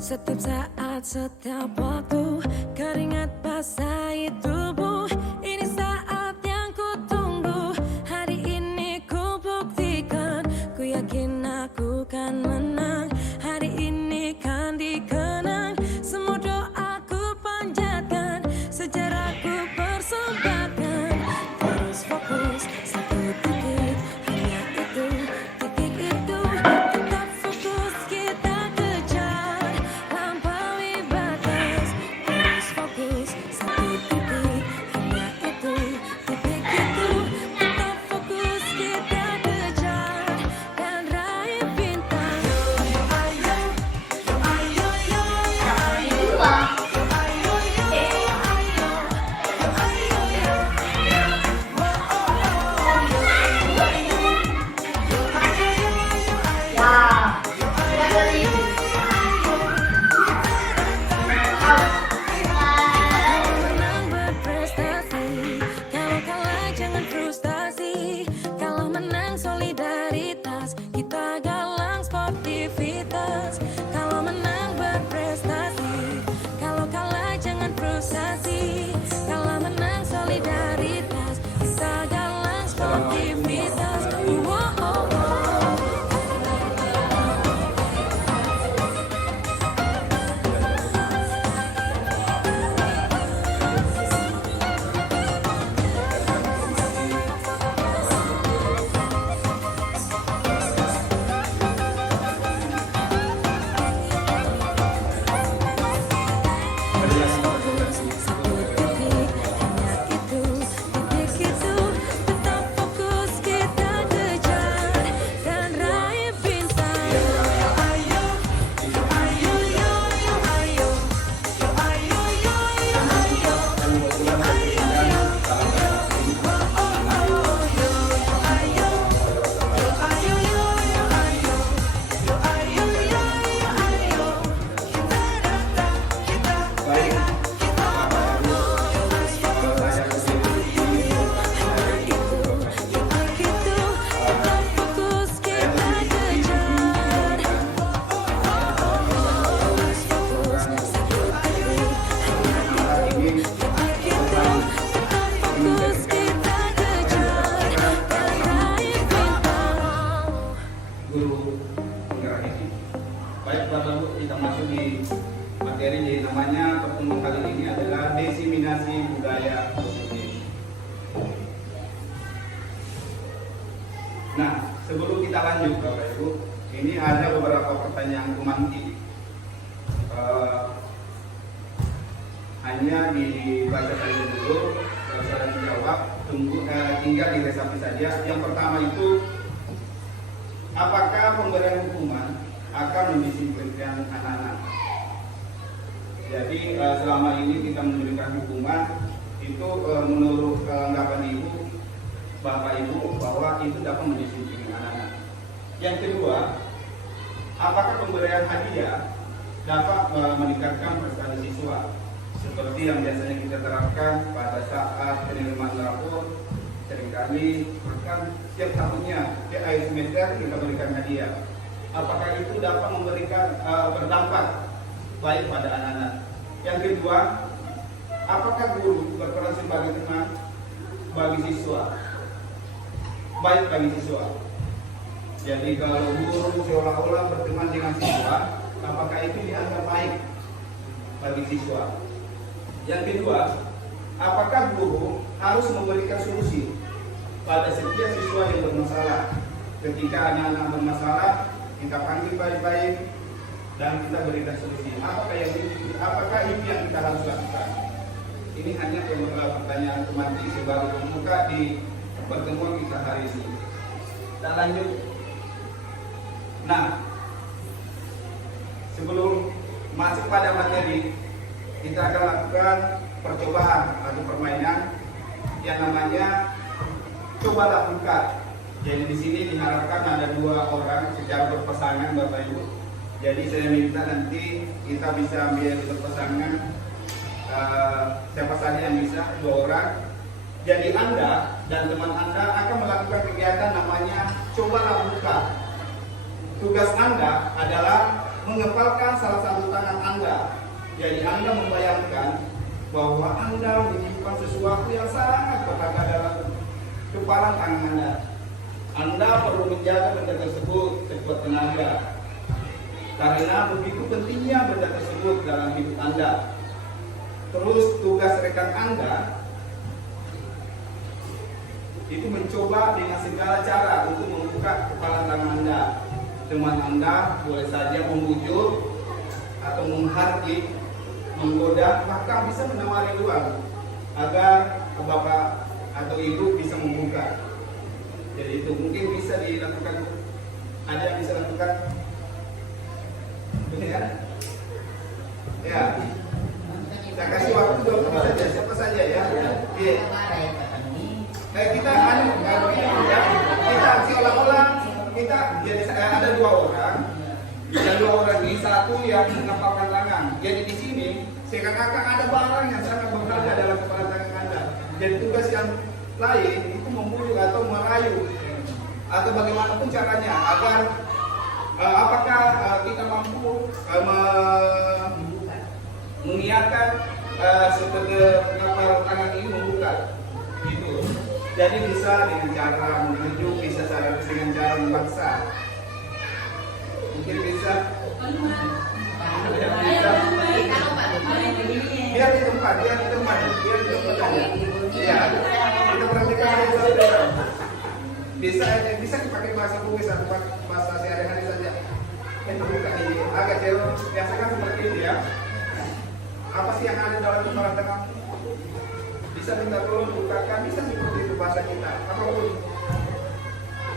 Setiap saat, setiap waktu, keringat basahi tubuh. Ini saat yang ku tunggu. Hari ini ku buktikan, ku yakin aku kan menang. Hari ini kan dikenang, semua doaku panjatkan, sejarahku persembahkan. Terus fokus, satu titik, hanya itu, titik itu. Tetap fokus, kita kejar, lampaui batas. Terus fokus, satu titik, hanya itu, titik itu. Tetap fokus, kita kejar, dan raih bintang. Menang berprestasi, kalau kalah jangan frustasi. Kalau menang solidaritas, kita galang sportivitas. Kalau menang berprestasi, kalau kalah jangan frustasi. Kalau menang solidaritas, kita galang sportivitas. Satu titik, hanya itu, titik itu. Tetap fokus, kita kejar, dan raih bintang. Tetap fokus, kita kejar. Terus fokus, satu titik, hanya itu, titik itu. Tetap fokus, kita kejar, dan raih bintang. Guru penggerak ini. Baik Bapak Ibu, kita masuk di materi. Jadi namanya pertemuan kali ini adalah diseminasi budaya positif. Nah, sebelum kita lanjut Bapak Ibu, ini ada beberapa pertanyaan pemantik. Hanya dibaca saja dulu, saudara menjawab, tinggal diresapi saja. Yang pertama itu, apakah pemberian hukuman akan mendisiplinkan anak-anak? Jadi selama ini kita memberikan hukuman itu menurut anggapan ibu, bapak ibu, bahwa itu dapat mendisiplinkan anak-anak. Yang kedua, apakah pemberian hadiah dapat meningkatkan prestasi siswa? Seperti yang biasanya kita terapkan pada saat penerimaan rapor, seringkali bahkan setiap tahunnya di akhir semester kita berikan hadiah. Apakah itu dapat memberikan berdampak baik pada anak-anak? Yang kedua, apakah guru berperan sebagai teman bagi siswa? Baik bagi siswa. Jadi kalau guru seolah-olah berteman dengan siswa, apakah itu dianggap baik bagi siswa? Yang kedua, apakah guru harus memberikan solusi pada setiap siswa yang bermasalah? Ketika anak-anak bermasalah, kita panggil baik-baik dan kita berikan solusi. Apakah ini yang kita harus lakukan? Ini hanya pertanyaan pemantik sebagai pembuka di pertemuan kita hari ini. Kita lanjut. Nah, sebelum masuk pada materi, kita akan lakukan percobaan atau permainan yang namanya cobalah buka. Jadi di sini diharapkan ada 2 orang secara berpasangan Bapak Ibu. Jadi saya minta nanti kita bisa ambil berpasangan, siapa saja yang bisa, 2 orang. Jadi Anda dan teman Anda akan melakukan kegiatan namanya cobalah buka. Tugas Anda adalah mengepalkan salah satu tangan Anda. Jadi Anda membayangkan bahwa Anda menyimpan sesuatu yang sangat berharga dalam kepala tangan Anda. Anda perlu menjaga benda tersebut sekuat tenaga, karena begitu pentingnya benda tersebut dalam hidup Anda. Terus tugas rekan Anda itu mencoba dengan segala cara untuk membuka kepala tangan Anda. Teman Anda boleh saja membujuk atau menghardik, menggoda, bahkan bisa menawari uang agar bapak atau ibu bisa membuka. Jadi itu mungkin bisa dilakukan. Ada yang bisa lakukan? Ya. Ya. Saya kasih waktu 2 menit saja. Siapa saja ya? Iya. Kita ya. Kita seolah-olah kita jadi ada 2 orang. Dan 2 orang ini, satu yang mengepalkan tangan. Jadi di sini seakan-akan ada barang yang sangat berharga dalam kepala tangan Anda. Jadi tugas yang lain itu membujuk atau merayu atau bagaimanapun caranya agar apakah kita mampu mengiakan seperti kapal tangan ini membuka gitu. Jadi bisa dengan cara membujuk, bisa dengan cara memaksa, mungkin bisa biar di tempat aja. Ya, kita perhatikan bisa dipakai bahasa Bugis atau bahasa sehari-hari saja. Itu bukan ini agak jauh. Biasakan seperti ini ya. Apa sih yang ada dalam kepala tangan? Bisa minta tolong bukakan, bisa seperti itu bahasa kita. Apapun.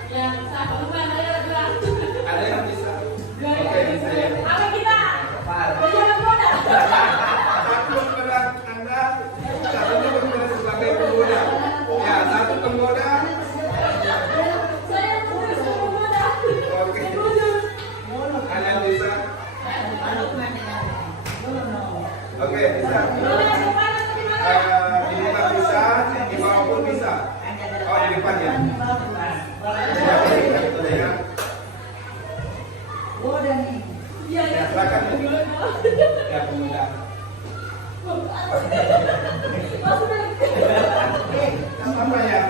Yang sama bukan Ada yang bisa. Oke, bisa ya. Apa kita? Jangan bodoh. Satu kepada Anda, satunya berperan sebagai penggoda. Ya, satu penggoda. Saya bodoh. Oke. Ada yang bisa. Oke, bisa. Di depan bisa, di bawah pun bisa. Oh, di depan ya. Iya, Ya, silakan. Ya, pemuda. Apa ya?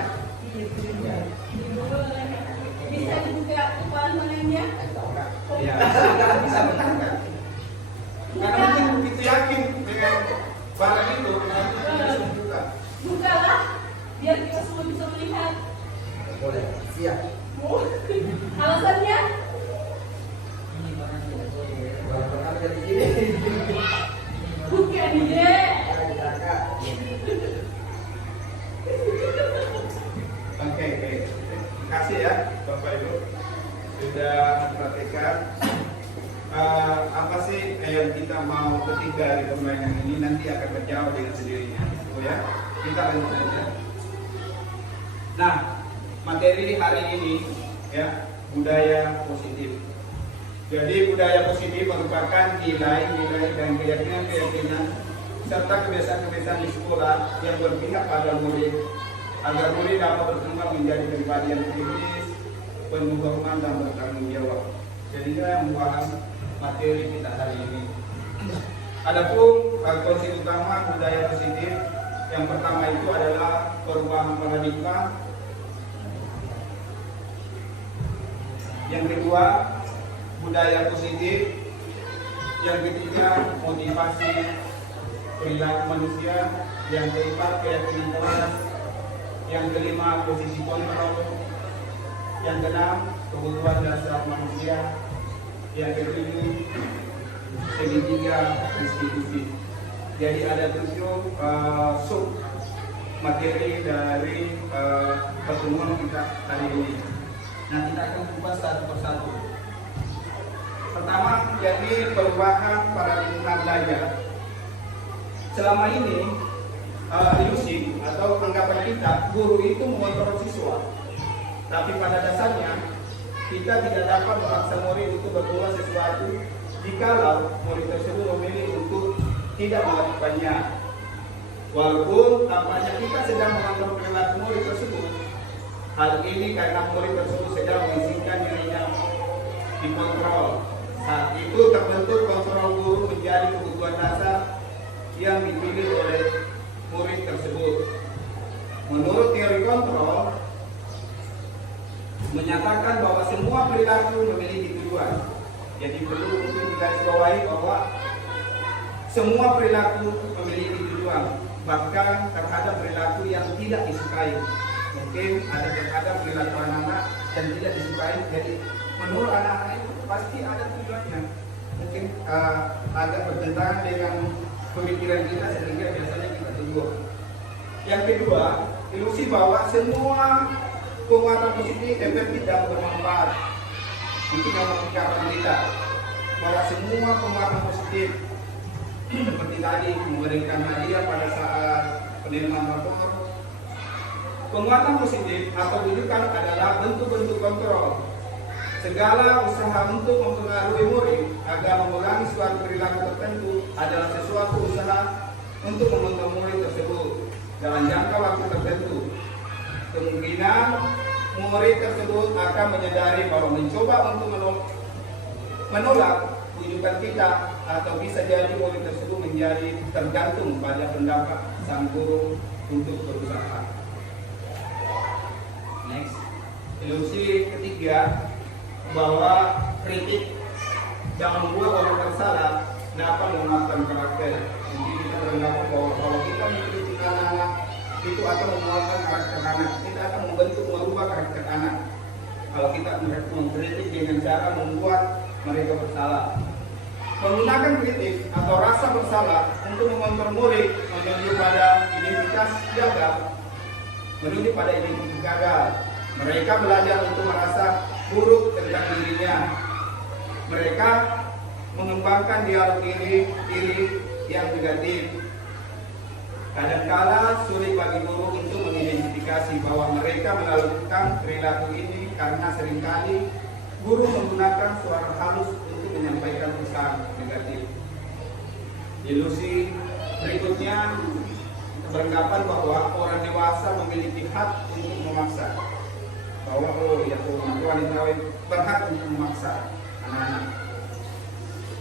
bisa dibuka kepala tangannya. Ya, bisa bertanggung. Karena mungkin begitu yakin dengan barang itu, nanti bisa membuka. Bukalah, biar kita semua bisa melihat. Boleh, siap. Alasannya? Kalau pernah dari sini, Bukan ide. Oke. Terima kasih ya Bapak Ibu sudah perhatikan apa sih yang kita mau ketika di permainan ini nanti akan terjawab dengan sendirinya. Oh ya, kita lanjut saja. Nah, materi hari ini ya, budaya positif. Jadi budaya positif merupakan nilai-nilai dan keyakinan serta kebiasaan-kebiasaan di sekolah yang berpihak pada murid agar murid dapat berkembang menjadi pribadi yang kritis, penuh hormat dan bertanggung jawab. Jadi ini yang membahas materi kita hari ini. Adapun konsep utama budaya positif yang pertama itu adalah perubahan paradigma. Yang kedua, budaya positif. Yang ketiga, motivasi perilaku manusia. Yang keempat, keyakinan kelas. Yang kelima, posisi kontrol. Yang keenam, kebutuhan dasar manusia. Yang ketujuh, segitiga institusi. Jadi ada 7 sub materi dari pertemuan kita hari ini. Nah, kita akan kupas satu persatu. Pertama, jadi perubahan paradigma belajar. Selama ini ilusi atau anggapan kita guru itu mengontrol siswa, tapi pada dasarnya kita tidak dapat memaksa murid untuk berbuat sesuatu jikalau murid tersebut memilih untuk tidak melakukannya. Walaupun tampaknya kita sedang mengontrol perilaku murid tersebut, hal ini karena murid tersebut sedang mengizinkan dirinya dikontrol Saat itu terbentuk kontrol guru menjadi kebutuhan dasar yang dipilih oleh murid tersebut. Menurut teori kontrol, menyatakan bahwa semua perilaku memiliki tujuan. Jadi perlu untuk digarisbawahi bahwa semua perilaku memiliki tujuan, bahkan terhadap perilaku yang tidak disukai. Mungkin ada terhadap perilaku anak-anak yang tidak disukai. Jadi menurut anak-anak itu pasti ada tujuannya. Mungkin agak bertentangan dengan pemikiran kita sehingga biasanya kita tegur. Yang kedua, ilusi bahwa semua penguatan positif efektif dan bermanfaat. Itu yang memikirkan kita bahwa semua penguatan positif seperti tadi memberikan hadiah pada saat penerimaan rapor. Penguatan positif atau rujukan adalah bentuk-bentuk kontrol. Segala usaha untuk mempengaruhi murid agar mengulangi suatu perilaku tertentu adalah sesuatu usaha untuk membentuk murid tersebut dalam jangka waktu tertentu. Kemungkinan murid tersebut akan menyadari bahwa mencoba untuk menolak rujukan kita atau bisa jadi murid tersebut menjadi tergantung pada pendapat sang guru untuk berusaha. Next, ilusi ketiga bahwa kritik yang membuat orang bersalah dapat melemahkan karakter. Jadi kita berpendapat bahwa kalau kita mengkritik anak-anak itu akan memuatkan karakter anak, kita akan membentuk merubah karakter anak. Kalau kita mengkritik dengan cara membuat mereka bersalah, menggunakan kritik atau rasa bersalah untuk mengontrol murid menuju pada identitas gagal. Mereka belajar untuk merasa buruk tentang dirinya. Mereka mengembangkan dialog diri yang negatif. Kadangkala sulit bagi guru untuk mengidentifikasi bahwa mereka melakukan perilaku ini karena seringkali guru menggunakan suara halus untuk menyampaikan pesan negatif. Ilusi berikutnya beranggapan bahwa orang dewasa memiliki hak untuk memaksa. Bahwa wanita berhak untuk memaksa anak-anak.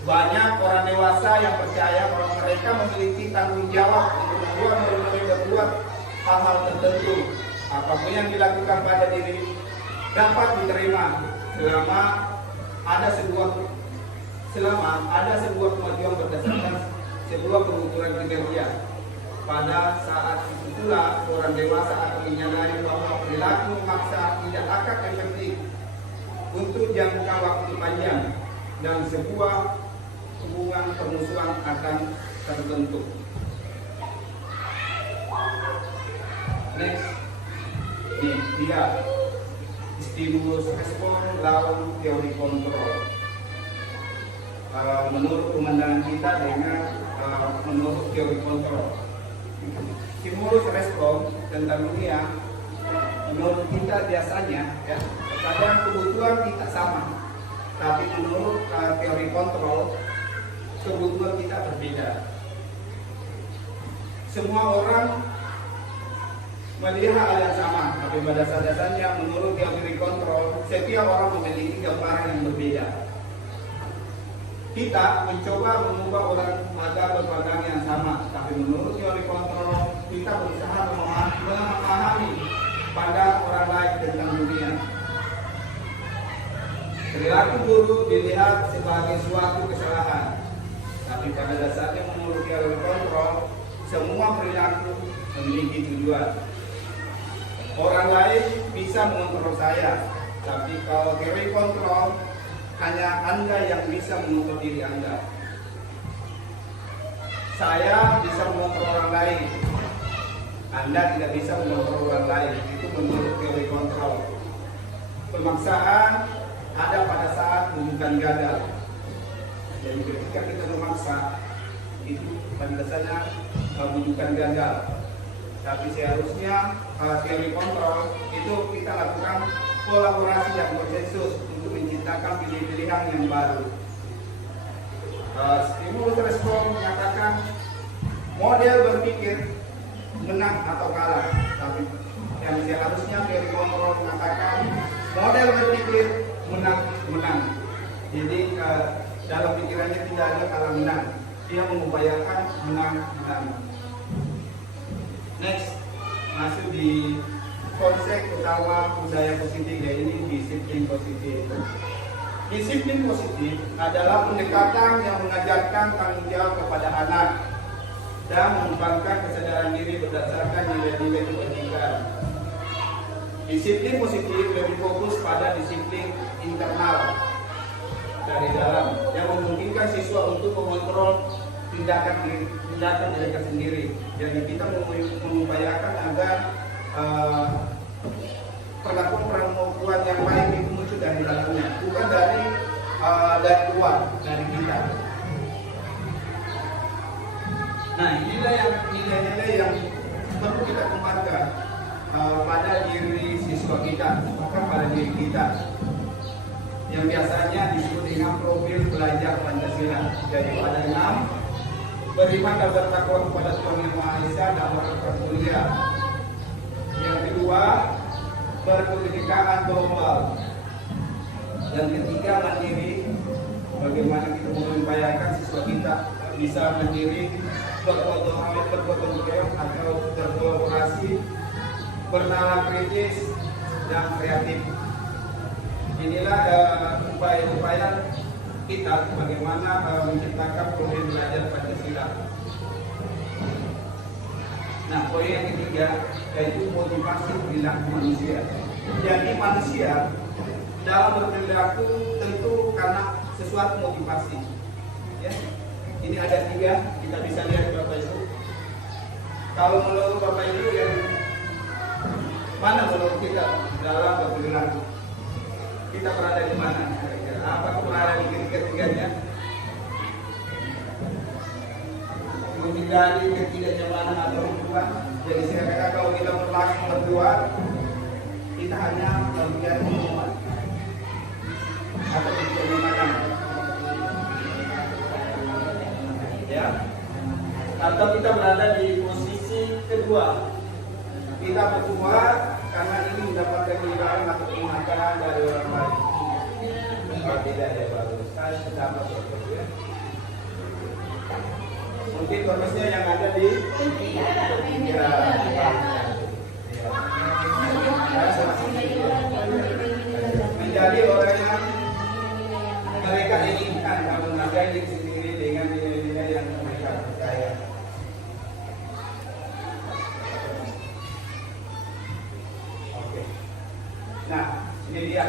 Banyak orang dewasa yang percaya bahwa mereka memiliki tanggung jawab untuk membuat mereka berbuat hal-hal tertentu. Apapun yang dilakukan pada diri dapat diterima selama ada sebuah kemajuan berdasarkan sebuah kebutuhan kinerja. Pada saat itu pula orang dewasa akan menyadari bahwa perilaku memaksa tidak akan efektif untuk jangka waktu panjang dan sebuah hubungan permusuhan akan terbentuk. Next, dia stimulus respon lawan teori kontrol. Menurut pemandangan kita dengan menurut teori kontrol, stimulus respon tentang dunia menurut kita biasanya ya, kadang kebutuhan kita sama, tapi menurut teori kontrol kebutuhan kita berbeda. Semua orang melihat hal yang sama, tapi pada dasarnya menurut teori kontrol setiap orang memiliki gambaran yang berbeda. Kita mencoba mengubah orang agar berpandangan yang sama, tapi menurut teori kontrol kita berusaha memahami pandang orang lain tentang dunia. Perilaku guru dilihat sebagai suatu kesalahan, tapi pada dasarnya menurut teori kontrol semua perilaku memiliki tujuan. Orang lain bisa mengontrol saya, tapi kalau teori kontrol hanya Anda yang bisa mengontrol diri Anda. Saya bisa mengontrol orang lain, Anda tidak bisa mengontrol orang lain. Itu menurut teori kontrol. Pemaksaan ada pada saat rujukan gagal. Jadi ketika kita memaksa, itu pada dasarnya rujukan gagal. Tapi seharusnya teori kontrol itu kita lakukan kolaborasi yang konsensus untuk menciptakan pilihan-pilihan yang baru. Stimulus respon menyatakan model berpikir menang atau kalah, tapi yang seharusnya teori kontrol mengatakan model berpikir menang. Jadi dalam pikirannya tidak ada kalah menang. Dia mengupayakan menang. Next, masuk di konsep utama budaya positif, yaitu disiplin positif. Disiplin positif adalah pendekatan yang mengajarkan tanggung jawab kepada anak dan mengembangkan kesadaran diri berdasarkan nilai-nilai kebajikan. Disiplin positif lebih fokus pada disiplin internal dari dalam yang memungkinkan siswa untuk mengontrol tindakan mereka sendiri. Jadi kita mengupayakan agar perlakuan yang baik itu muncul dari dalamnya, bukan dari luar, dari kita. Nah, inilah yang nilai-nilai yang perlu kita kembangkan pada diri siswa kita, bahkan pada diri kita, yang biasanya disebut dengan profil belajar Pancasila. Jadi ada 6: beriman dan bertakwa kepada Tuhan Yang Maha Esa dan berperan mulia. Yang kedua, berkebinekaan global. Yang ketiga, mandiri. Bagaimana kita mengupayakan siswa kita bisa mandiri, bergotong royong atau berkolaborasi, bernalar kritis dan kreatif. Inilah upaya-upaya kita bagaimana menciptakan profil belajar Pancasila. Nah, poin yang ketiga yaitu motivasi perilaku manusia. Jadi manusia dalam berperilaku tentu karena sesuatu motivasi. Ya. Ini ada 3, kita bisa lihat Bapak Ibu. Kalau menurut Bapak Ibu yang mana menurut kita dalam berperilaku? Kita berada di mana? Apakah berada di ketiga-tiganya? Menghindari ketidaknyamanan atau hubungan. Jadi saya kata kalau kita berlaku berdua, kita hanya melihat hubungan atau ketidaknyamanan. Ya. Atau kita berada di posisi kedua. Kita berdua karena ini mendapatkan kehidupan atau penghargaan dari orang lain. Tidak ada bagus. Saya sudah masuk ya. Mungkin kondisinya yang ada di menjadi orang yang mereka inginkan, kalau mengagai diri sendiri dengan nilai-nilai yang mereka percaya. Oke. Nah, ini dia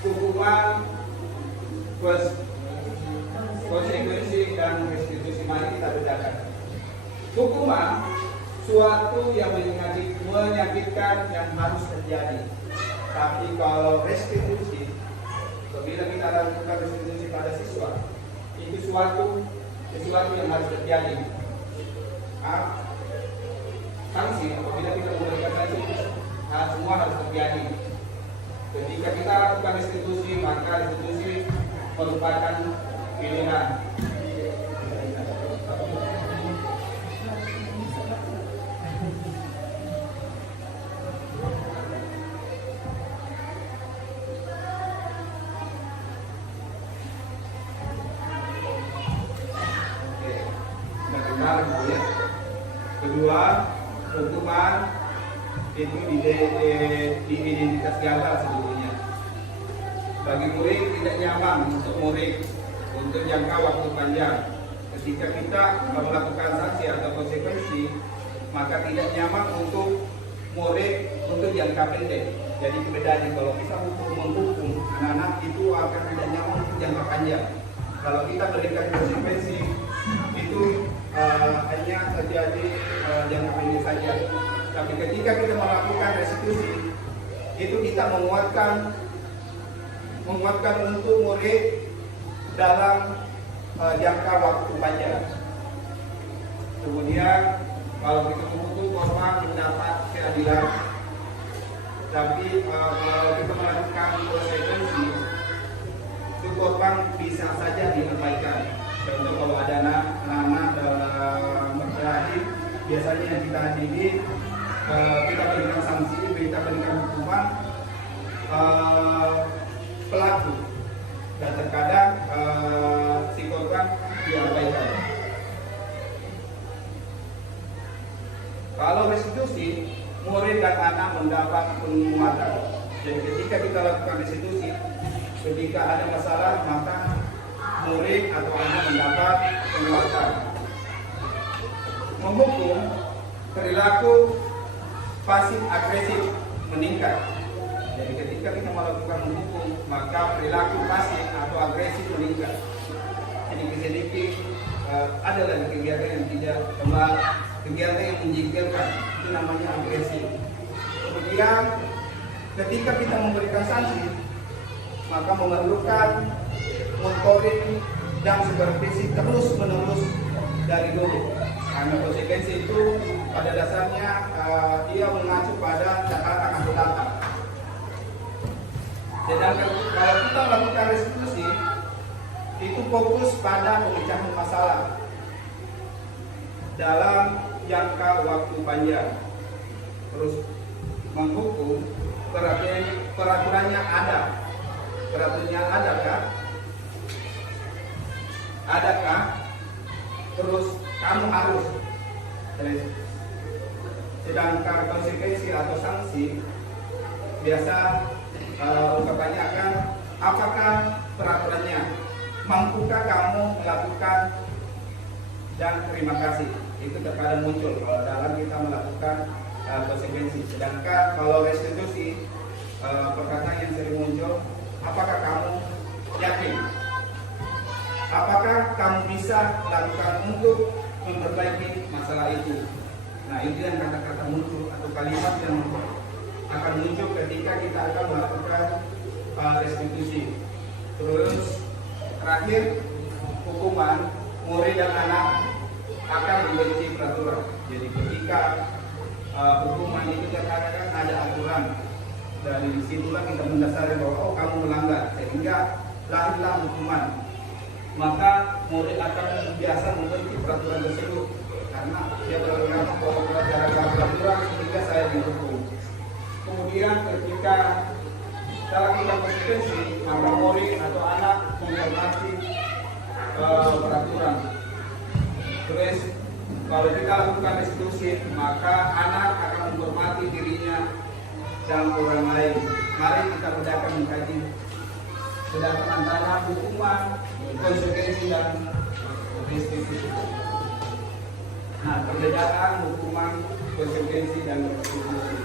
hukuman, konsekuensi dan restitusi. Mari kita bedakan. Hukuman suatu yang menyakitkan yang harus terjadi. Tapi kalau restitusi, apabila kita lakukan restitusi pada siswa, itu sesuatu yang harus terjadi. Sanksi, apabila kita memberikan sanksi, semua harus terjadi. Ketika kita lakukan restitusi, maka restitusi merupakan pilihan. Kedua, hukuman itu di identitas gagal sebetulnya. Bagi murid tidak nyaman untuk murid untuk jangka waktu panjang. Ketika kita melakukan sanksi atau konsekuensi, maka tidak nyaman untuk murid untuk jangka pendek. Jadi perbedaannya kalau kita menghukum anak-anak itu akan tidak nyaman untuk jangka panjang. Kalau kita berikan konsekuensi itu hanya terjadi jangka pendek saja. Tapi ketika kita melakukan restitusi, itu kita menguatkan untuk murid dalam jangka waktu panjang. Kemudian kalau kita menghukum korban mendapat keadilan, tapi kalau kita melakukan konsekuensi, itu korban bisa saja diperbaikan. Contoh kalau ada anak-anak berkelahi, biasanya yang kita adili, kita berikan sanksi, kita berikan hukuman pelaku. dan terkadang si korban diabaikan. Kalau restitusi, murid dan anak mendapat penguatan. Jadi ketika kita lakukan restitusi, ketika ada masalah maka murid atau anak mendapat penguatan. Menghukum, perilaku pasif agresif meningkat. Jadi ketika kita melakukan menghukum, maka perilaku pasif atau agresif meningkat. Sedikit-sedikit ada lagi kegiatan yang tidak kembali, kegiatan yang menjengkelkan, itu namanya agresif. Kemudian ketika kita memberikan sanksi, maka memerlukan monitoring dan supervisi terus menerus dari dulu. Karena konsekuensi itu pada dasarnya dia mengacu pada catatan atau data. Sedangkan kalau kita melakukan restitusi, itu fokus pada pemecahan masalah dalam jangka waktu panjang. Terus menghukum, peraturannya ada. Peraturannya adakah? Adakah? Terus kamu harus. Sedangkan konsekuensi atau sanksi biasa pertanyakan apakah peraturannya, mampukah kamu melakukan, dan terima kasih. Itu terkadang muncul kalau dalam kita melakukan konsekuensi. Sedangkan kalau restitusi, perkataan yang sering muncul, apakah kamu yakin? Apakah kamu bisa lakukan untuk memperbaiki masalah itu? Nah, itu yang kata-kata muncul atau kalimat yang akan muncul ketika kita akan melakukan restitusi. Terus terakhir, hukuman, murid dan anak akan membenci peraturan. Jadi ketika hukuman itu terkadang ada aturan, dari situlah kita mendasari bahwa oh kamu melanggar, sehingga lahirlah hukuman. Maka murid akan biasa membenci peraturan tersebut karena dia beranggapan bahwa gara-gara peraturan sehingga saya dihukum. Kemudian ketika kita lakukan konsekuensi, maka murid atau anak menghormati peraturan. Terus kalau kita lakukan restitusi, maka anak akan menghormati dirinya dan orang lain. Mari kita bedakan mengkaji sedangkan antara hukuman, konsekuensi dan restitusi. Nah, perbedaan hukuman, konsekuensi dan restitusi.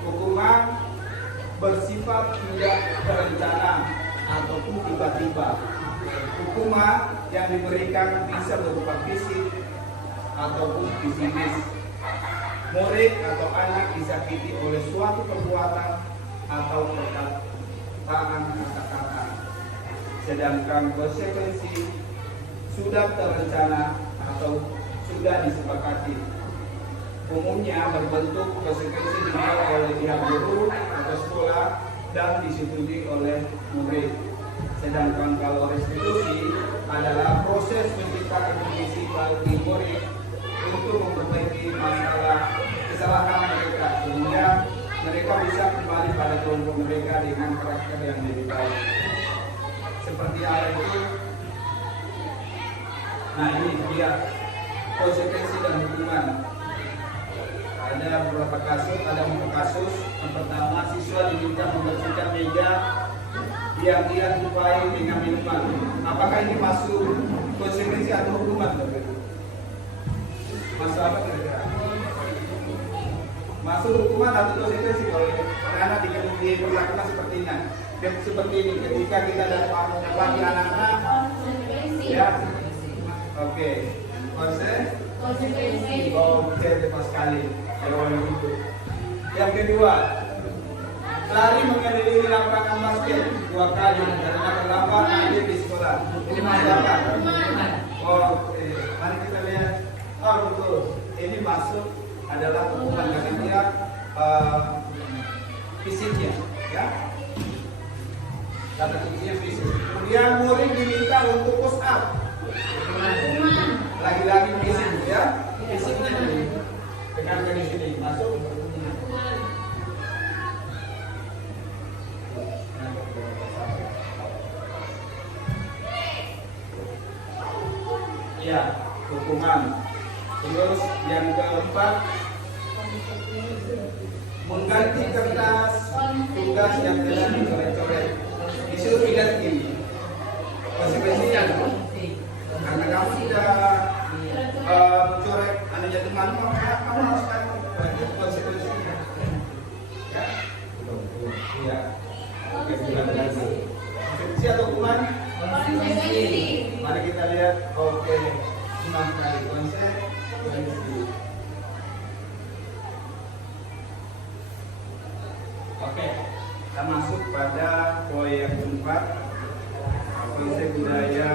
Hukuman bersifat tidak terencana ataupun tiba-tiba. Hukuman yang diberikan bisa berupa fisik ataupun psikis. Murid atau anak disakiti oleh suatu perbuatan atau perkataan kata-kata. Sedangkan konsekuensi sudah terencana atau sudah disepakati. Umumnya berbentuk konsekuensi dimulai oleh pihak guru atau sekolah dan disetujui oleh murid. Sedangkan kalau restitusi adalah proses menciptakan kondisi bagi murid untuk memperbaiki kesalahan mereka sehingga mereka bisa kembali pada kelompok mereka dengan karakter yang lebih baik. Seperti hal itu. Nah, ini dia konsekuensi dan hukuman. Ada beberapa kasus, yang pertama siswa diminta membersihkan meja yang dia jumpai dengan minuman. Apakah ini masuk konsekuensi atau hukuman? Masuk apa kira-kira? Masuk hukuman atau konsekuensi kalau anak diperlakukan sepertinya? Seperti ini, ketika kita dapat anak-anak, ya, oke, konsekuensi, oke, tepat sekali. Yang kedua, lari mengelilingi lapangan basket 2 kali karena terlambat hadir di sekolah. Ini masuk apa? Oke, mari kita lihat. Oh betul, ini masuk adalah hukuman karena dia fisiknya, ya. Kata kuncinya fisik. Kemudian murid diminta untuk push up. Lagi-lagi fisik, ya. Fisiknya dengan kondisi ini masuk. ya hukuman. Terus yang keempat, mengganti kertas tugas yang telah dicoret-coret, disuruh diganti. Konsekuensinya, karena kamu sudah mencoret anaknya teman, kamu harus ganti. Berarti konsekuensinya, ya, iya. Oke, ganti. Konsekuensi atau hukuman? Mari kita lihat. Oke, senang sekali konsekuensi. Oke, kita masuk pada poin yang keempat, konsep budaya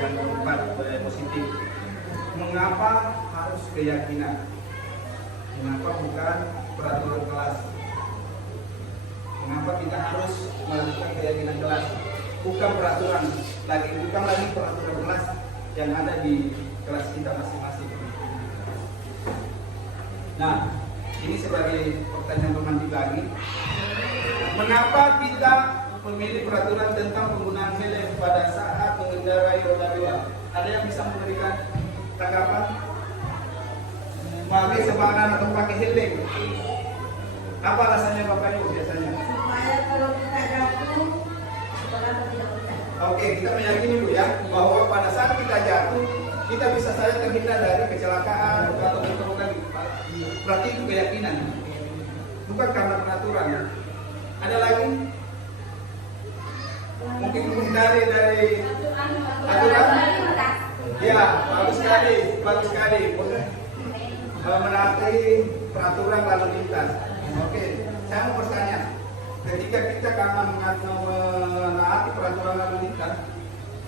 yang keempat, budaya positif. Mengapa harus keyakinan? Mengapa bukan peraturan kelas? Mengapa kita harus melakukan keyakinan kelas? Bukan peraturan lagi, bukan lagi peraturan kelas yang ada di kelas kita masing-masing. Nah, ini sebagai pertanyaan pemantik lagi. Mengapa kita memilih peraturan tentang penggunaan helm pada saat mengendarai roda dua? Ada yang bisa memberikan tanggapan? Pakai sebaran atau pakai helm? Apa alasannya Bapak Ibu biasanya? Supaya kalau kita jatuh, sekolah tidak pecah. Oke, kita meyakini dulu ya bahwa pada saat kita jatuh, kita bisa saja terhindar dari kecelakaan atau terluka. Berarti itu keyakinan, bukan karena peraturan. Ya. Ada lagi? Mungkin menghindari dari aturan? Ya, bagus sekali, bagus sekali. Menaati peraturan lalu lintas. Oke, saya mau bertanya, ketika kita karena menaati peraturan lalu lintas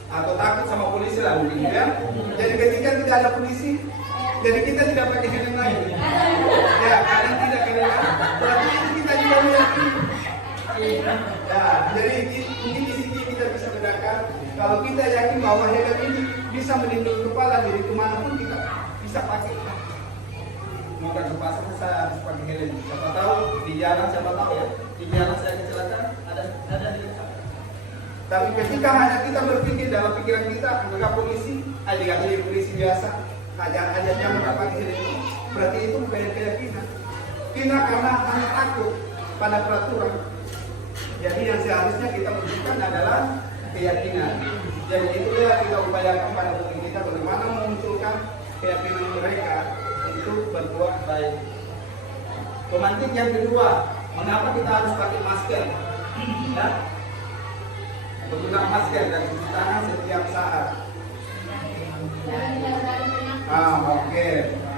atau takut sama polisi lah mungkin ya. Jadi ketika tidak ada polisi, jadi kita tidak pakai helm lagi. Ya, karena tidak kena. Berarti itu kita juga meyakini. Nah, jadi mungkin di sini kita bisa bedakan kalau kita yakin bahwa helm ini bisa melindungi kepala dari kemanapun kita bisa pakai. Bukan ke pasar saya harus pakai helm. Siapa tahu di jalan, siapa tahu ya di jalan saya kecelakaan ada di depan. Tapi ketika hanya kita berpikir dalam pikiran kita anggap polisi, aja polisi biasa, aja jangan pakai helm. Berarti itu bukan keyakinan. Kita karena hanya takut pada peraturan. Jadi yang seharusnya kita menunjukkan adalah keyakinan. Jadi itulah kita upayakan pada bumi kita bagaimana memunculkan keyakinan mereka untuk berbuat baik. Pemantik yang kedua, mengapa kita harus pakai masker? Ya? Menggunakan masker dan cuci tangan setiap saat. Oke.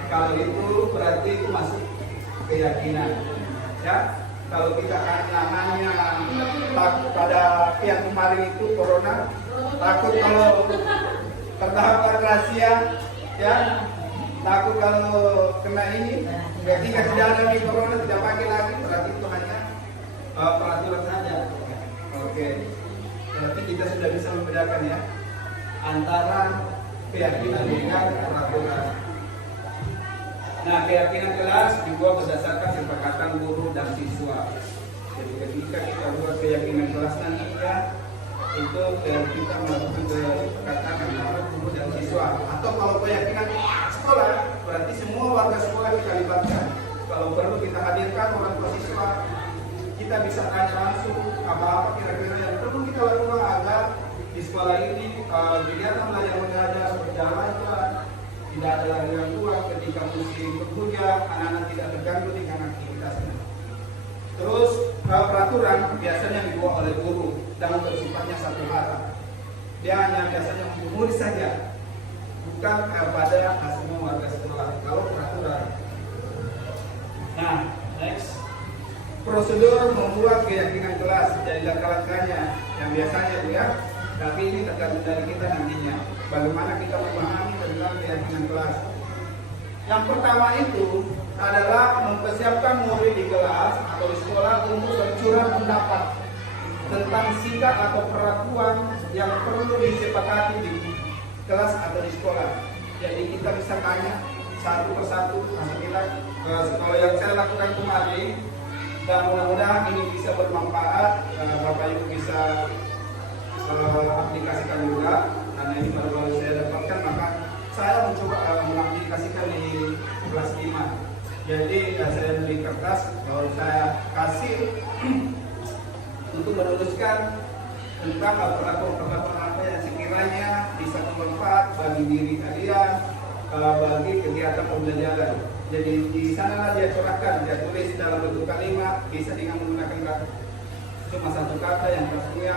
Kalau itu berarti itu masuk keyakinan. Ya. Kalau kita hanya takut pada yang kemarin itu corona, takut kalau terdapat rahasia, ya, takut kalau kena ini, ketika tidak ada corona tidak pakai lagi, berarti itu hanya peraturan saja. Oke, berarti kita sudah bisa membedakan ya antara keyakinan dengan peraturan. Nah, keyakinan kelas dibuat berdasarkan kesepakatan guru dan siswa. Jadi ketika kita buat keyakinan kelas nantinya, itu kita melakukan kesepakatan antara guru dan siswa. Atau kalau keyakinan sekolah, berarti semua warga sekolah kita libatkan. Kalau perlu kita hadirkan orang tua siswa, kita bisa tanya langsung apa-apa kira-kira yang perlu kita lakukan agar di sekolah ini kegiatan belajar mengajar berjalan lancar. Tidak ada lagi yang kurang ketika musim penghujan, anak-anak tidak terganggu dengan aktivitasnya. Terus peraturan biasanya dibuat oleh guru dan bersifatnya satu arah. Dia hanya biasanya menulis saja, bukan kepada semua warga sekolah. Kalau peraturan. Nah, next. Prosedur membuat keyakinan kelas jadi langkah-langkahnya yang biasanya ya. Tapi ini tergantung dari kita nantinya. Bagaimana kita memahami tentang keyakinan kelas. Yang pertama itu adalah mempersiapkan murid di kelas atau di sekolah untuk bercurah pendapat tentang sikap atau perlakuan yang perlu disepakati di kelas atau di sekolah. Jadi kita bisa tanya satu persatu. Alhamdulillah sekolah yang saya lakukan kemarin dan mudah-mudahan ini bisa bermanfaat. Bapak Ibu bisa aplikasikan juga karena ini baru saya dapatkan, maka saya mencoba mengaplikasikan di kelas 5. Jadi saya beli kertas, kalau saya kasih untuk menuliskan tentang perlakuan-perlakuan apa yang sekiranya bisa bermanfaat bagi diri kalian, bagi kegiatan pembelajaran. Jadi di sanalah dia curahkan, dia tulis dalam bentuk kalimat, bisa dengan menggunakan cuma satu kata yang pastinya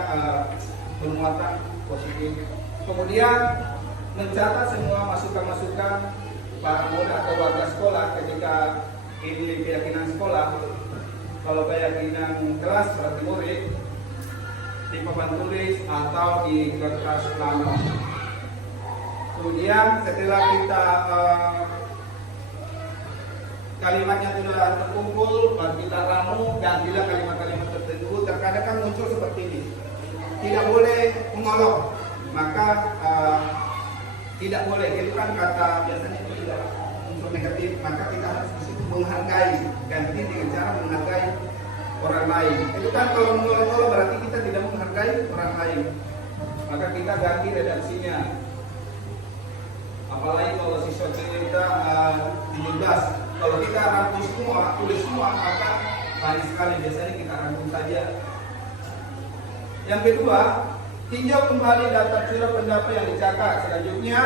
bermuatan positif. Kemudian mencatat semua masukan-masukan para murid atau warga sekolah ketika ini keyakinan sekolah. Kalau keyakinan kelas berarti murid di papan tulis atau di kertas lama. Kemudian setelah kita kalimatnya sudah terkumpul, baru kita ramu, gantilah kalimat-kalimat tertentu. Terkadang kan muncul seperti ini, tidak boleh mengolok, maka tidak boleh, itu kan kata biasanya itu tidak unsur negatif, maka kita harus disitu menghargai, ganti dengan cara menghargai orang lain. Itu kan kalau mengolok-olok berarti kita tidak menghargai orang lain, maka kita ganti redaksinya. Apalagi kalau siswa kita 17, kalau kita rangkum semua, tulis semua, maka lain sekali, biasanya kita rangkum saja. Yang kedua, tinjau kembali daftar surat pendapat yang dicatat. Selanjutnya,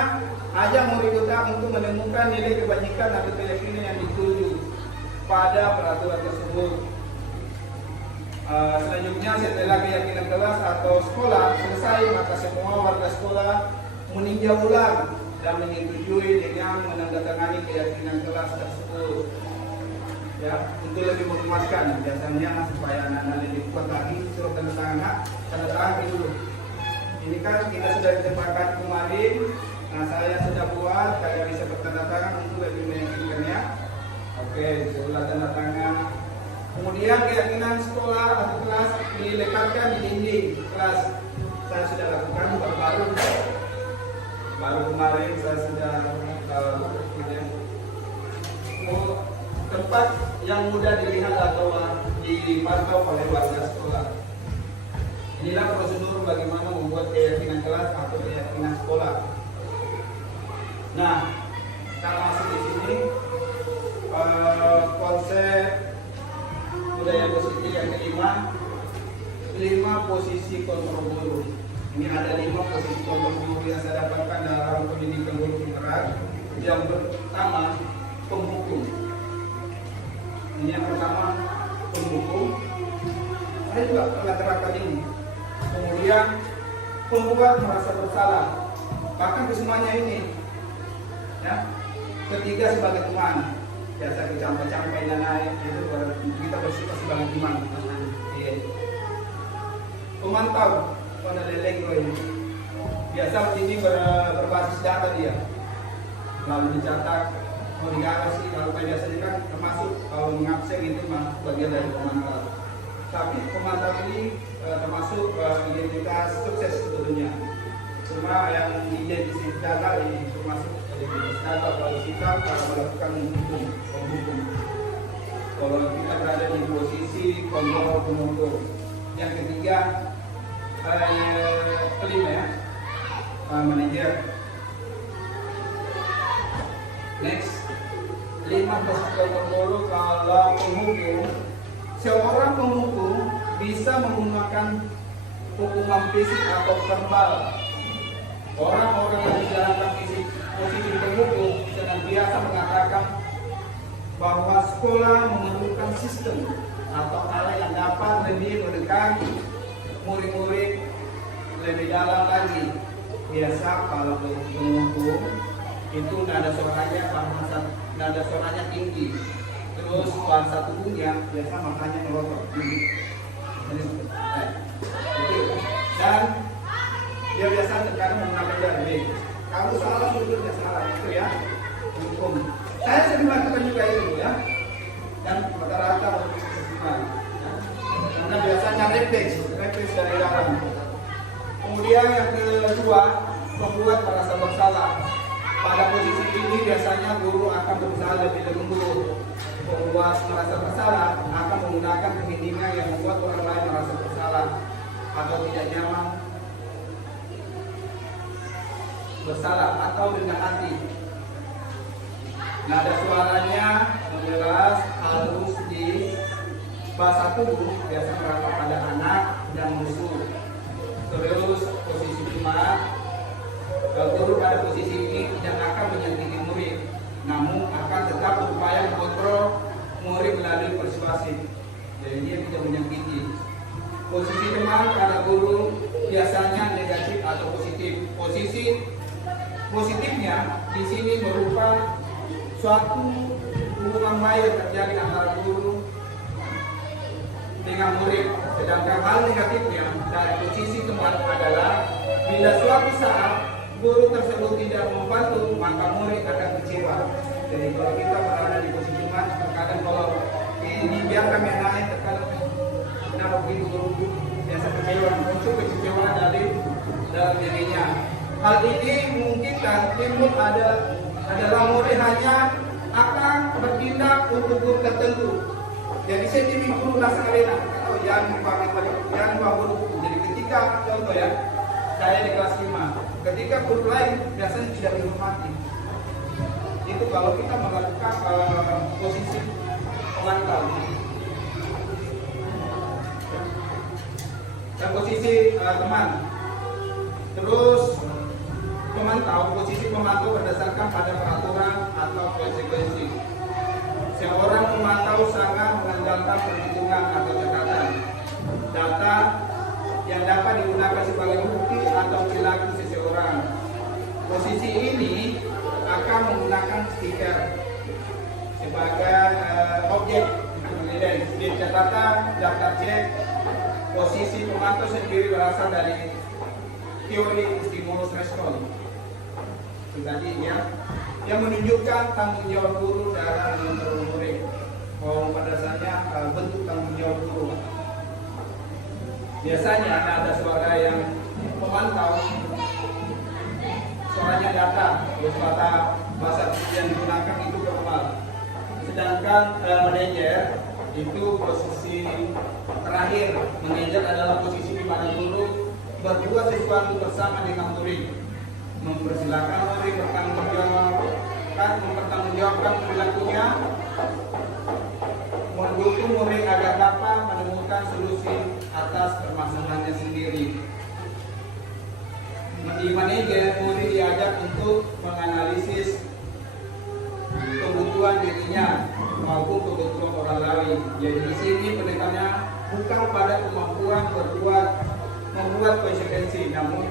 ajak murid untuk menemukan nilai kebajikan atau keyakinan yang dituju pada peraturan tersebut. Selanjutnya, setelah keyakinan kelas atau sekolah selesai, maka semua warga sekolah meninjau ulang dan menyetujui dengan menandatangani keyakinan kelas tersebut. Ya, untuk lebih memuaskan, biasanya supaya anak-anak lebih kuat lagi, suruh tanda tangan dulu. Ini kan kita sudah ditempatkan kemarin, nah saya sudah buat, kalian bisa bertanda tangan untuk lebih meyakinkannya. Oke, sudah tanda tangan. Kemudian keyakinan sekolah atau kelas dilekatkan di dinding kelas. Saya sudah lakukan baru kemarin saya sudah tempat yang mudah dilihat atau dipantau oleh warga sekolah. Inilah prosedur bagaimana membuat keyakinan kelas atau keyakinan sekolah. Nah, kita masuk di sini konsep budaya positif yang kelima, 5 posisi kontrol guru. Ini ada 5 posisi kontrol guru yang saya dapatkan dalam pendidikan guru pinteran. Yang pertama, penghukum. Ini yang pertama, penghukum. Saya juga pernah terapkan ini. Kemudian pembuat merasa bersalah, bahkan kesemuanya ini. Ya. Ketiga, sebagai teman. Biasa kecampai-campai dan naik, itu kita bersifat sebagai teman. Pemantau, ini. Biasa ini berbasis data dia, lalu dicatat, mau digarasi, kalau biasanya kan termasuk kalau mengabsen itu bagian dari pemantau. Tapi pemantau ini termasuk identitas sukses sebetulnya. Cuma yang identitas data ini termasuk identitas data kalau kita melakukan hukum. Kalau kita berada di posisi kontrol pengukur. Yang ketiga, kelima ya, manajer. Next, 5 posisi kontrol kalau penghukum. Seorang penghukum bisa menggunakan hukuman fisik atau verbal. Orang-orang yang menjalankan posisi penghukum senantiasa mengatakan bahwa sekolah memerlukan sistem atau hal yang dapat lebih mendekati murid-murid lebih dalam lagi. Biasa kalau penghukum itu nada suaranya tinggi. Terus bahasa tubuhnya biasa makanya melotot dan dia biasa terkadang menggunakan jari. Kalau salah sudutnya salah itu ya hukum. Saya sering melakukan juga itu ya, dan rata-rata karena biasanya refleks dari dalam. Kemudian yang kedua, membuat merasa bersalah. Pada posisi ini biasanya guru akan berusaha lebih lembut. Membuat merasa bersalah akan menggunakan keminiman yang membuat orang lain merasa bersalah atau tidak nyaman. bersalah atau rendah hati. Nada suaranya menjelas halus di bahasa tubuh biasa merata pada anak dan musuh. Terus posisi 5, guru pada posisi ini tidak akan menyakiti murid, namun akan tetap berupaya mengontrol murid melalui persuasif. Jadi dia tidak menyakiti. Posisi teman pada guru biasanya negatif atau positif. Posisi positifnya di sini berupa suatu hubungan baik terjadi antara guru dengan murid. Sedangkan hal negatifnya dari posisi teman adalah bila suatu saat guru tersebut tidak membantu, maka murid akan kecewa. Jadi kalau kita berada di posisi teman, terkadang kalau ini biarkan yang lain, terkadang kenapa begitu guru biasa kecewa, muncul kekecewaan dari dalam dirinya. Hal ini mungkin timbul adalah murid hanya akan bertindak untuk guru tertentu. Jadi saya demi guru lah sekali nak. Oh, jangan lupa guru. Jadi ketika contoh ya, saya di kelas 5, ketika guru lain biasanya tidak dihormati. Itu kalau kita melakukan posisi pemantau. Dan posisi teman. Terus posisi pemantau berdasarkan pada peraturan atau konsekuensi. Seorang pemantau sangat mengandalkan perhitungan atau catatan data yang dapat digunakan sebagai bukti atau perilaku seseorang. Posisi ini akan menggunakan stiker sebagai objek penilaian. Di catatan daftar cek, posisi pemantau sendiri berasal dari teori stimulus respon. Tadi ya, yang menunjukkan tanggung jawab guru dalam mengontrol murid. Pada dasarnya bentuk tanggung jawab guru. Biasanya ada suara yang pemantau, suaranya data, terus bahasa yang digunakan itu verbal. Sedangkan manajer itu posisi terakhir. Manajer adalah posisi di mana guru berbuat sesuatu bersama dengan murid. Mempersilahkan murid mempertanggungjawabkan perilakunya, mendukung murid agar dapat menemukan solusi atas permasalahannya sendiri. Di manajer, murid diajak untuk menganalisis kebutuhan dirinya maupun kebutuhan orang lain. Jadi di sini penekanannya bukan pada kemampuan membuat konsekuensi, namun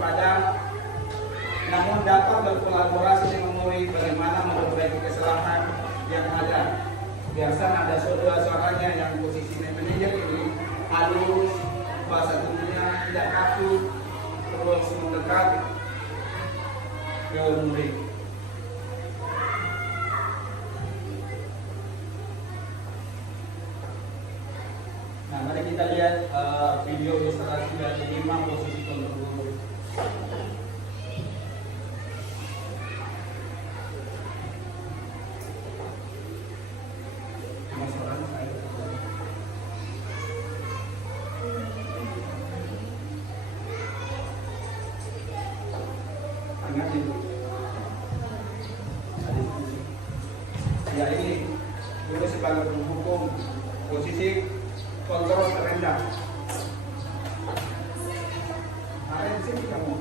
dapat berkolaborasi dengan murid bagaimana memperbaiki kesalahan yang ada. Biasa ada suaranya yang posisi manajer ini halus, bahasa tubuhnya tidak kaku, terus mendekat ke murid. Nah, mari kita lihat video ilustrasi dari 5 posisi kontrol. Ya, ini guru sebagai penghukum, posisi kontrol terendah. Ada di sini kamu.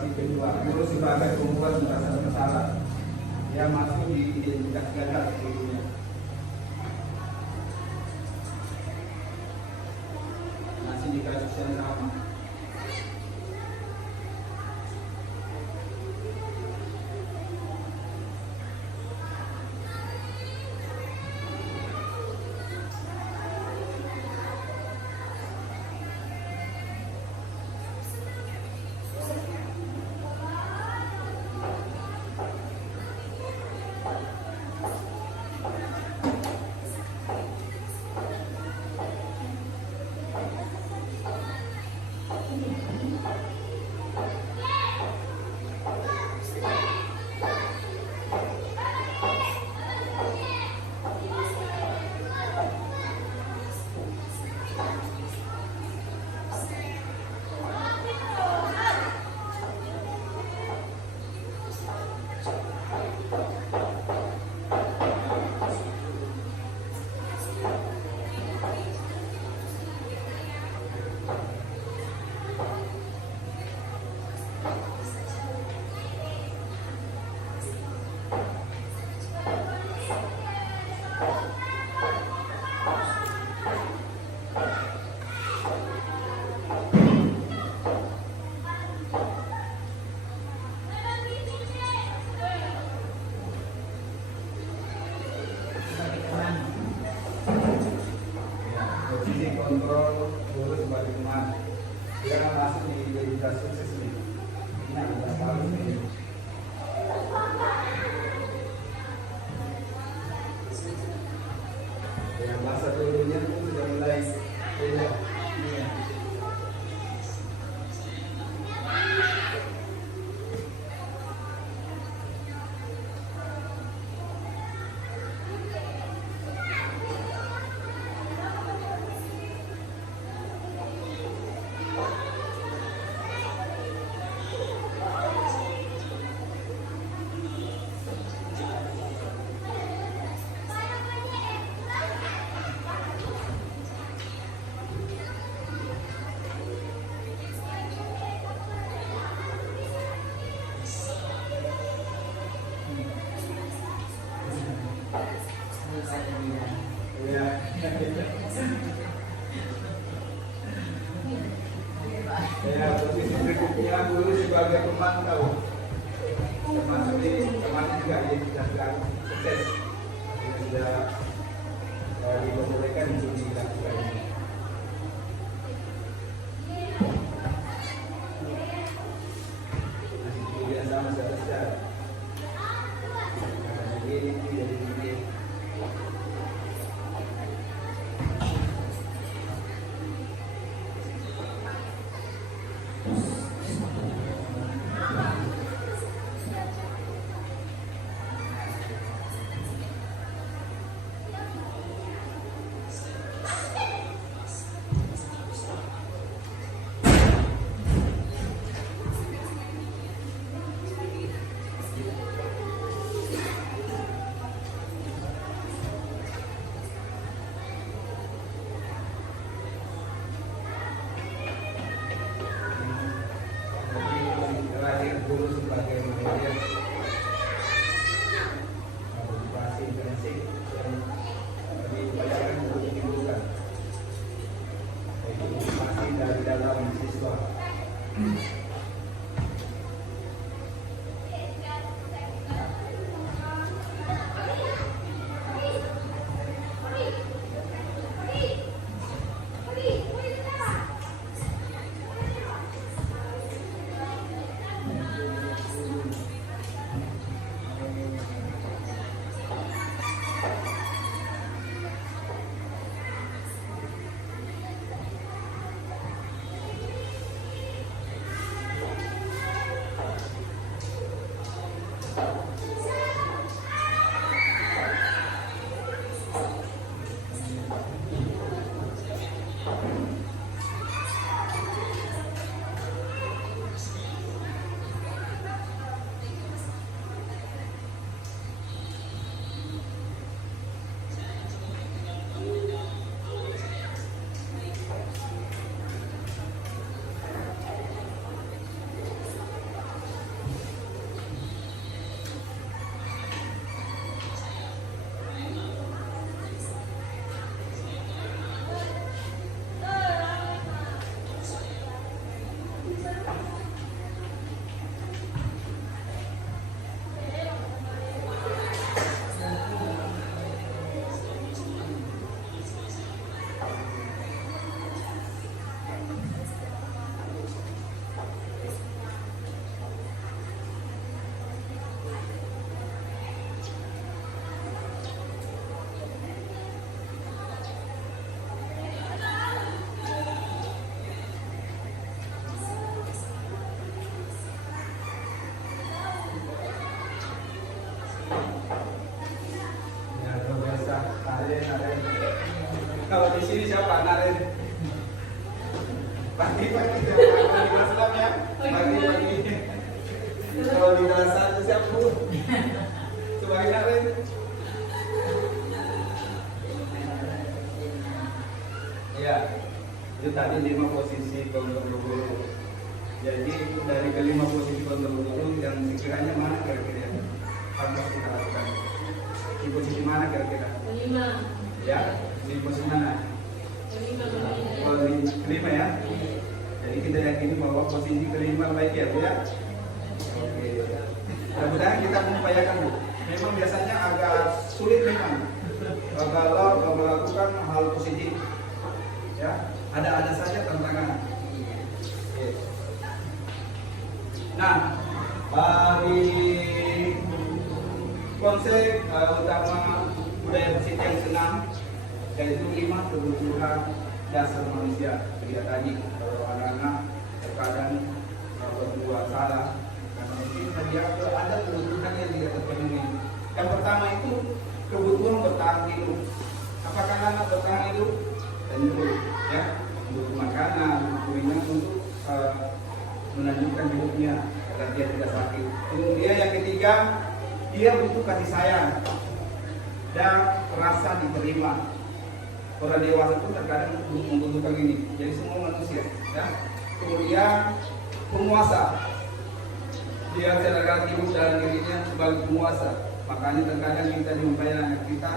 observasi kedua, guru sebagai pembuat merasa bersalah. Dia masuk di identitas ganda sebelumnya. Masih di kasus yang sama. Posisi kontrol guru sebagai teman, dia masuk di identitas sukses nih. Ini adalah selalu nih. Ya, masa dulunya pun sudah mulai beda. Iya. Ya. Ya, posisi berikutnya guru sebagai pemantau. Termasuk di kemarin juga identitaskan sukses. Ini sudah diperbolehkan untuk dilakukan ini. Masih kemudian sama saja. Ini jadi ini. Naren. Kalau di sini siapa Naren? Pagi-pagi siapa? Di Islam ya? Pagi-pagi. Kalau di dasar itu siapa? Sebagai Naren. Ya, itu tadi 5 posisi kelompok guru. Jadi dari kelima posisi kelompok guru yang sekiranya mana kira-kira yang harus kita lakukan? Di posisi mana kira-kira? Kelima. Ya, di posisi mana? Kelima. Oh, kelima ya. Jadi kita yakini bahwa posisi kelima baik ya, Bu ya. Oke. Mudah-mudahan kita mengupayakan, Bu. Memang biasanya agak sulit memang kalau melakukan hal positif. Ya, ada saja tantangan. Oke. Nah, di konsep utama budaya positif yang senang yaitu 5 kebutuhan dasar manusia. Tidak tadi kalau anak-anak terkadang berbuat salah karena mungkin dia ada kebutuhan yang tidak terpenuhi. Yang pertama itu kebutuhan bertahan hidup. Apakah anak bertahan hidup? Tentu ya, butuh makanan, butuh minum untuk melanjutkan hidupnya agar dia tidak sakit. Kemudian yang ketiga, dia butuh kasih sayang dan rasa diterima. Orang dewasa pun terkadang membutuhkan ini. Jadi semua manusia. Ya. Kemudian penguasa, dia sedang hidup dalam dirinya sebagai penguasa. Makanya terkadang kita jumpai anak kita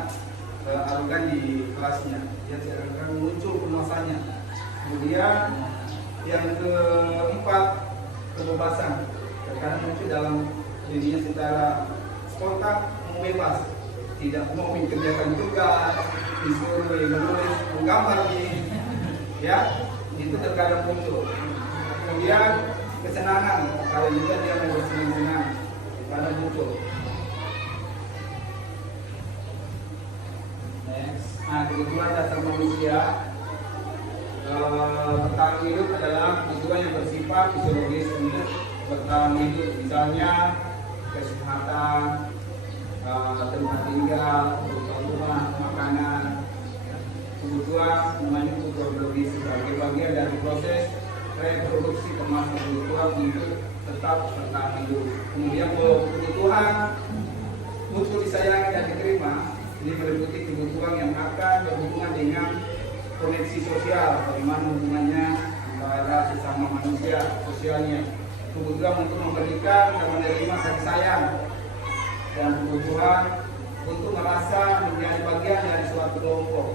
arogan di kelasnya. Dia sedang muncul penguasanya. Kemudian yang keempat, kebebasan. Terkadang muncul dalam dirinya secara spontan, bebas, tidak mau mengerjakan tugas, disuruh menulis, menggambar ya, itu terkadang muncul. Kemudian kesenangan, kalau juga dia mau bersenang-senang, terkadang muncul. Next. Nah, kebutuhan dasar manusia bertahan hidup adalah kebutuhan yang bersifat fisiologis untuk bertahan hidup, misalnya kesehatan, tempat tinggal, kebutuhan rumah, makanan, kebutuhan namanya kebutuhan biologis sebagai bagian dari proses reproduksi termasuk kebutuhan untuk tetap bertahan hidup. Kemudian kebutuhan untuk disayangi dan diterima ini meliputi kebutuhan yang akan berhubungan dengan koneksi sosial, bagaimana hubungannya antara sesama manusia sosialnya, kebutuhan untuk memberikan dan menerima kasih sayang, dan kebutuhan untuk merasa menjadi bagian dari suatu kelompok.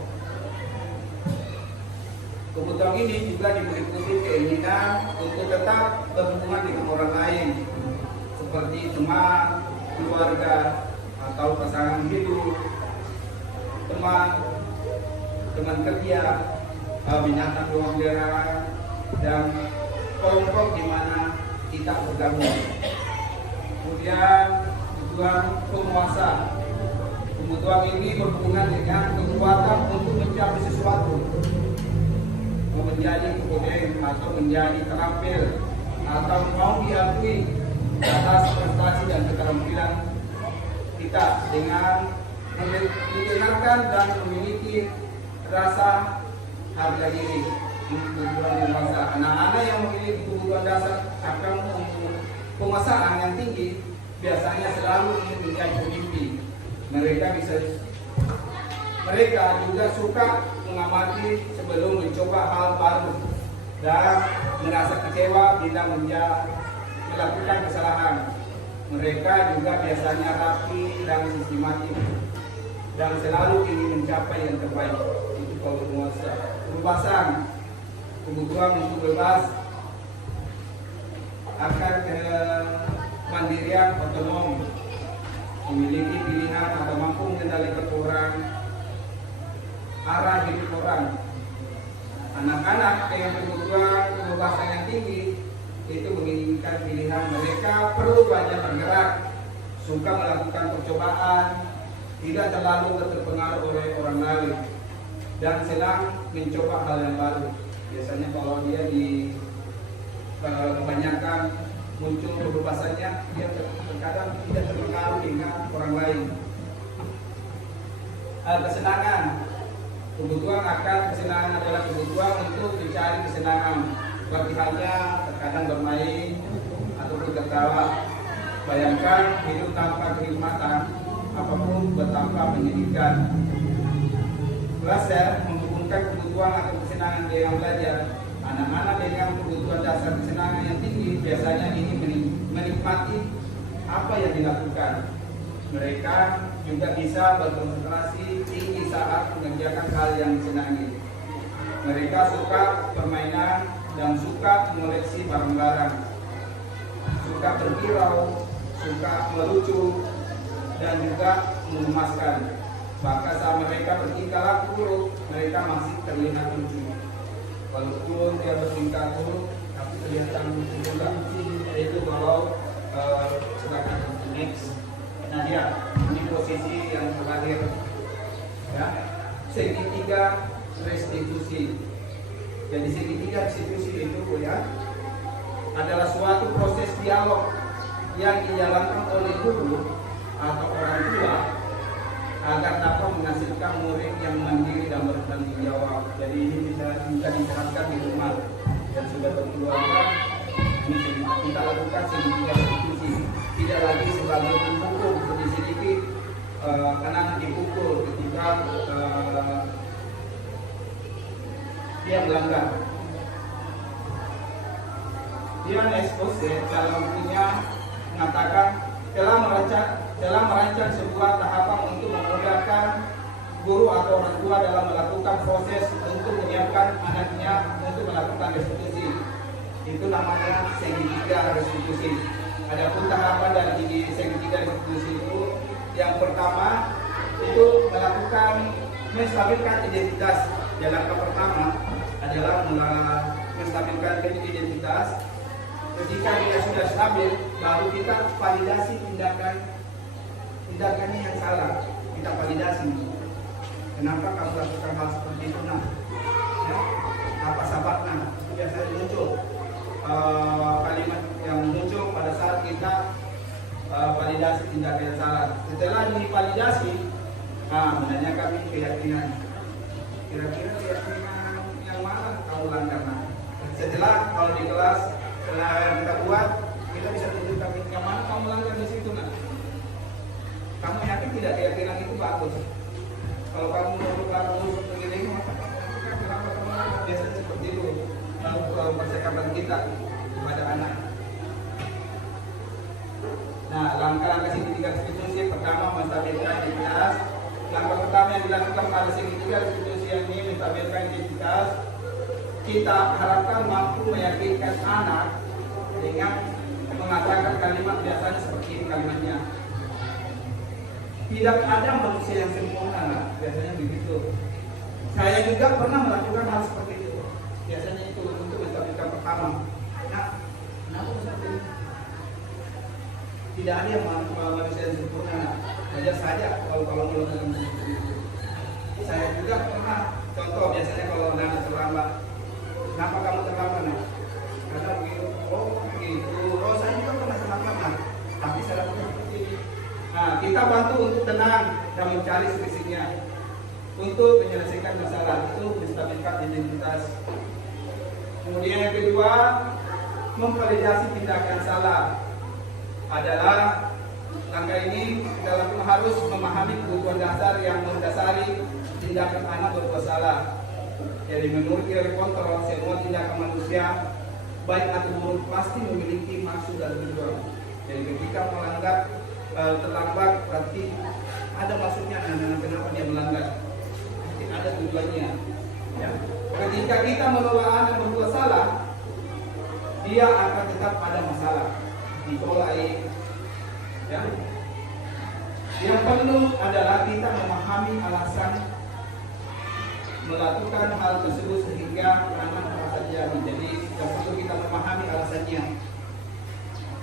Kebutuhan ini juga meliputi keinginan untuk tetap berhubungan dengan orang lain, seperti teman, keluarga, atau pasangan hidup, teman kerja, binatang peliharaan, dan kelompok di mana kita bergabung. Kemudian kebutuhan penguasa. Kebutuhan ini berhubungan dengan kekuatan untuk mencapai sesuatu, menjadi kompeten atau menjadi terampil, atau mau diakui atas prestasi dan keterampilan kita dengan mendengarkan dan memiliki rasa harga diri. Kebutuhan dewasa. Anak-anak yang memiliki kebutuhan dasar akan penguasaan yang tinggi biasanya selalu ingin menjadi pemimpin. Mereka juga suka mengamati sebelum mencoba hal baru dan merasa kecewa bila melakukan kesalahan. Mereka juga biasanya rapi dan sistematik dan selalu ingin mencapai yang terbaik. Itu kalau penguasa. Kebebasan, kebutuhan untuk bebas, akan kemandirian, otonom, memiliki pilihan atau mampu mengendalikan orang, arah hidup orang. Anak-anak yang kebutuhan kebebasan yang tinggi itu menginginkan pilihan. Mereka perlu banyak bergerak, suka melakukan percobaan, tidak terlalu terpengaruh oleh orang lain, dan senang mencoba hal yang baru. Biasanya kalau dia kebanyakan muncul kebebasannya, dia terkadang tidak terpengaruh dengan orang lain. kesenangan. Kebutuhan akan kesenangan adalah kebutuhan untuk mencari kesenangan. Seperti halnya terkadang bermain ataupun tertawa. Bayangkan hidup tanpa kenikmatan, apapun bertambah menyedihkan. Belajar menghubungkan kebutuhan atau kesenangan dengan belajar. Anak-anak dengan kebutuhan dasar kesenangan yang tinggi biasanya ini menikmati apa yang dilakukan. Mereka juga bisa berkonsentrasi tinggi saat mengerjakan hal yang disenangi. Mereka suka permainan dan suka mengoleksi barang-barang, suka berkirau, suka melucu, dan juga mengemaskan. Bahkan saat mereka bertingkah laku buruk, mereka masih terlihat lucu. Walaupun dia bertingkah buruk, tapi terlihat lucu juga. Yaitu kalau silakan next. Nah dia, ini posisi yang terakhir. Ya, segitiga restitusi. Jadi segitiga restitusi itu ya adalah suatu proses dialog yang dijalankan oleh guru atau orang tua agar dapat menghasilkan murid yang mandiri dan bertanggung jawab. Jadi ini bisa diterapkan di rumah dan sudah berkeluarga. Ini kita lakukan segitiga restitusi, tidak lagi sebagai pemukul sedikit-sedikit anak dipukul ketika dia melanggar. Dian Expose dalam bukunya mengatakan telah merancang sebuah tahapan untuk memudahkan guru atau orang tua dalam melakukan proses untuk menyiapkan anaknya untuk melakukan restitusi. Itu namanya segitiga restitusi. Adapun tahapan dari segitiga restitusi itu, yang pertama itu melakukan menstabilkan identitas. Yang langkah pertama adalah menstabilkan identitas. Ketika dia sudah stabil, baru kita validasi tindakannya yang salah. Kita validasi. Kenapa kamu lakukan hal seperti itu? Nah, ya, apa sebabnya? Itu biasanya muncul kalimat yang muncul pada saat kita validasi tindakan yang salah. Setelah divalidasi, menanyakan keyakinan. Kira-kira keyakinan yang mana kamu langgar? Nah, setelah kalau di kelas setelah yang kita buat, kita bisa tunjukkan yang mana kamu langgar di situ. Nah, kamu yakin tidak keyakinan itu bagus? Kalau kamu menurut begini, maka kenapa kamu langgar? Biasanya seperti itu. Lalu percakapan kita kepada anak. Nah, langkah-langkah segitiga restitusi pertama menstabilkan identitas. Langkah pertama yang dilakukan pada segitiga restitusi ini menstabilkan identitas. Kita harapkan mampu meyakinkan anak dengan mengatakan kalimat biasanya seperti ini kalimatnya. Tidak ada manusia yang sempurna, nah, biasanya begitu. Saya juga pernah melakukan hal seperti itu. Biasanya itu untuk menstabilkan pertama. Nah, kenapa seperti ini? Tidak ada yang manusia yang sempurna. Nah, wajar saja kalau melakukan seperti itu. Saya juga pernah, contoh biasanya kalau anak terlambat. Kenapa kamu terlambat? Nah, karena begitu. Oh, saya juga pernah terlambat. Nah, tapi saya lakukan seperti ini. Nah, kita bantu untuk tenang dan mencari solusinya. Untuk menyelesaikan masalah itu menstabilkan identitas. Kemudian yang kedua, memvalidasi tindakan salah adalah langkah ini kita lakukan harus memahami kebutuhan dasar yang mendasari tindakan anak berbuat salah. Jadi menurut teori kontrol, semua tindakan manusia baik atau buruk pasti memiliki maksud dan tujuan. Jadi ketika melanggar terlambat berarti ada maksudnya. Kenapa dia melanggar? Pasti ada tujuannya. Ya. Ketika kita menolak anak berbuat salah, dia akan tetap ada masalah. Ditolak. Ya. Yang perlu adalah kita memahami alasan melakukan hal tersebut sehingga anak merasa jadi. Jadi yang perlu kita memahami alasannya.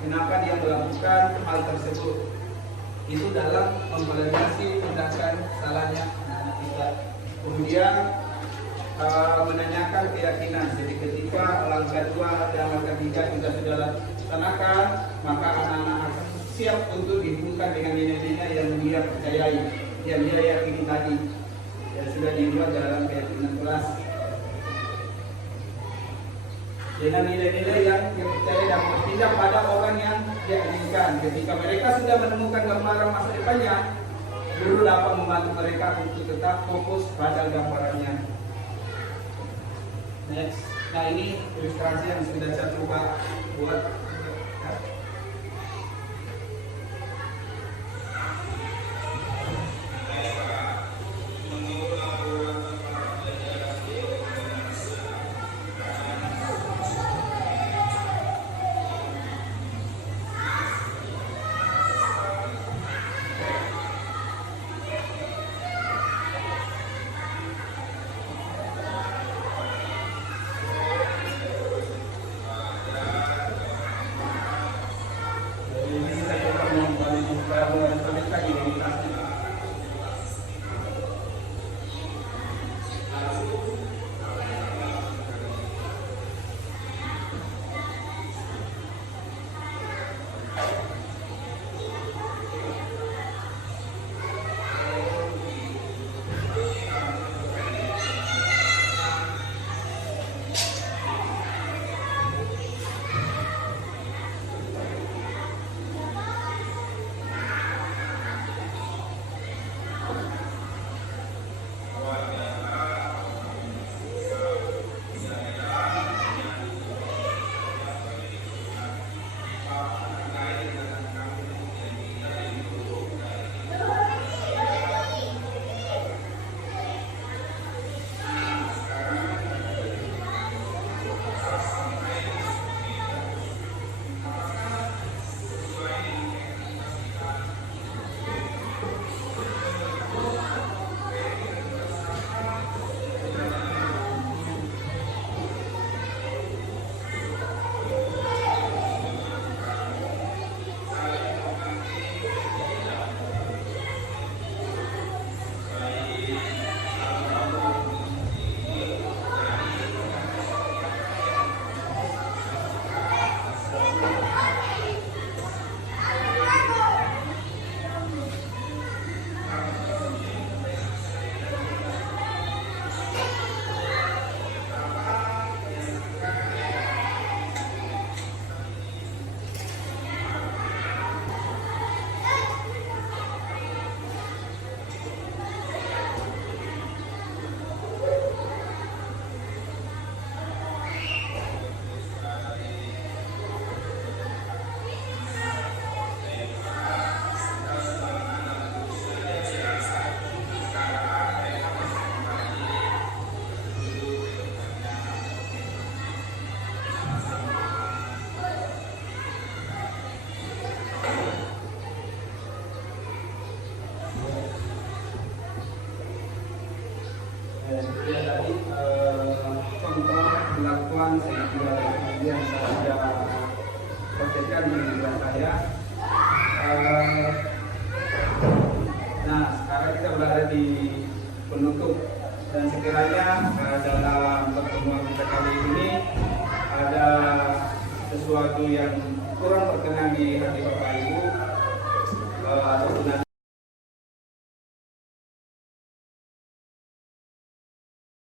Kenapa dia melakukan hal tersebut? Itu dalam memvalidasi tindakan salahnya anak kita. Kemudian menanyakan keyakinan. Jadi ketika langkah 2 dan langkah 3 kita sudah laksanakan, maka anak-anak siap untuk dihubungkan dengan nilai-nilai yang dia percayai, yang dia yakini tadi, yang sudah dibuat dalam keyakinan kelas. Dengan nilai-nilai yang dia percaya dan bertindak pada orang yang dia inginkan. Ketika mereka sudah menemukan gambaran masa depannya, guru dapat membantu mereka untuk tetap fokus pada gambarannya. Next. Nah, ini ilustrasi yang sudah saya coba buat. Ya tadi contoh pengakuan sejumlah yang saya sudah praktekkan di kelas saya. Nah, sekarang kita berada di penutup dan sekiranya dalam pertemuan kita kali ini ada sesuatu yang kurang berkenan di hati Bapak Ibu ataupun